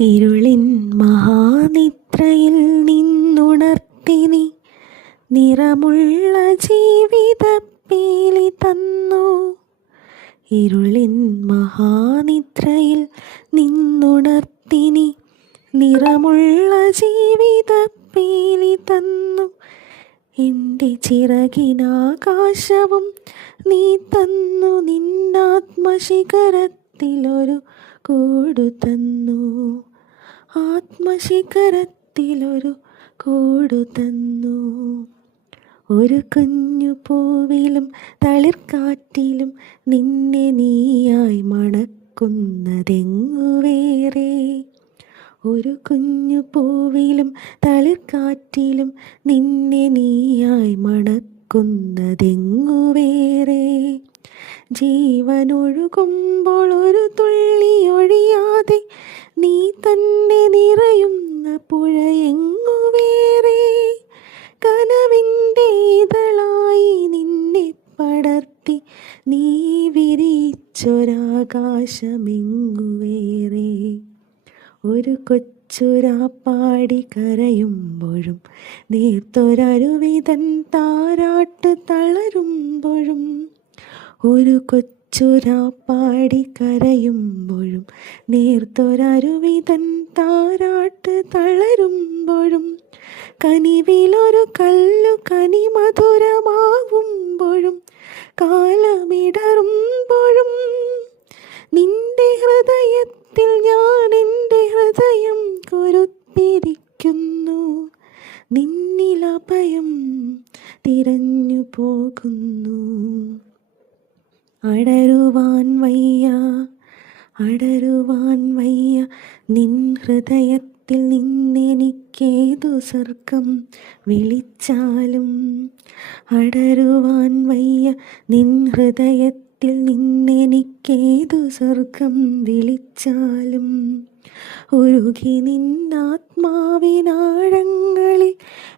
ഇരുളിൻ മഹാനിദ്രയിൽ നിന്നുണർത്തി നീ നിറമുള്ള ജീവിതപ്പീലി തന്നു. ഇരുളിൻ മഹാനിദ്രയിൽ നിന്നുണർത്തി നീ നിറമുള്ള ജീവിതപ്പീലി തന്നു. എൻ്റെ ചിറകിനാകാശവും നീ തന്നു, നിന്നാത്മശിഖരത്തിലൊരു കൂടു തന്നു. ആത്മശിഖരത്തിലൊരു കൂടു തന്നു. ഒരു കുഞ്ഞു പൂവിലും തളിർക്കാറ്റിലും നിന്നെ നീയായി മണക്കുന്നതെങ്ങു വേറെ. ഒരു കുഞ്ഞു പൂവിലും തളിർക്കാറ്റിലും നിന്നെ നീയായി മണക്കുന്നതെങ്ങു വേറെ. ജീവനൊഴുകുമ്പോൾ ഒരു തുള്ളി ഒഴിയാതെ നീ തന്നെ നിറയുന്ന പുഴയെങ്ങു വേറെ. കനവിൻ്റെ ഇതളായി നിന്നെ പടർത്തി നീ വിരിച്ചൊരാകാശമെങ്ങു വേറെ. ഒരു കൊച്ചുരാപ്പാടി കരയുമ്പോഴും നേർത്തൊരരുവിതൻ താരാട്ട് തളരുമ്പോഴും. ഒരു കൊച്ചുരാപ്പാടി കരയുമ്പോഴും നേർത്തൊരരുവിതൻ താരാട്ട് തളരുമ്പോഴും. കനിവിലൊരു കല്ലു കനിമധുരമാവുമ്പോഴും കാലമിടറുമ്പോഴും. നിന്റെ ഹൃദയത്തിൽ ഞാൻ എൻ്റെ ഹൃദയം കൊരുത്തിരിക്കുന്നു. നിന്നിലഭയം തിരഞ്ഞു പോകുന്നു. അടരുവാൻ വയ്യ, അടരുവാൻ വയ്യ നിൻ ഹൃദയത്തിൽ നിന്നെനിക്കേതു സ്വർഗം വിളിച്ചാലും. അടരുവാൻ വയ്യ നിൻ ഹൃദയത്തിൽ നിന്നെനിക്കേതു സ്വർഗം വിളിച്ചാലും. ഉരുകി നിന്നാത്മാവിനാഴങ്ങളിൽ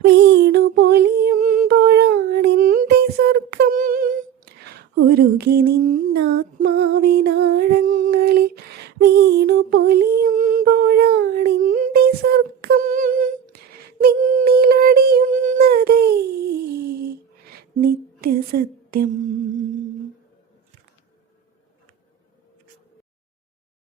വീണു പൊലിയുമ്പോഴാണെൻ്റെ സ്വർഗം. ഉരുകി നിന്നാത്മാവിനാഴങ്ങളിൽ വീണു പൊലിയുമ്പോഴാണെൻ്റെ സ്വർഗം. നിന്നിലടിയുന്നതേ നിത്യസത്യം.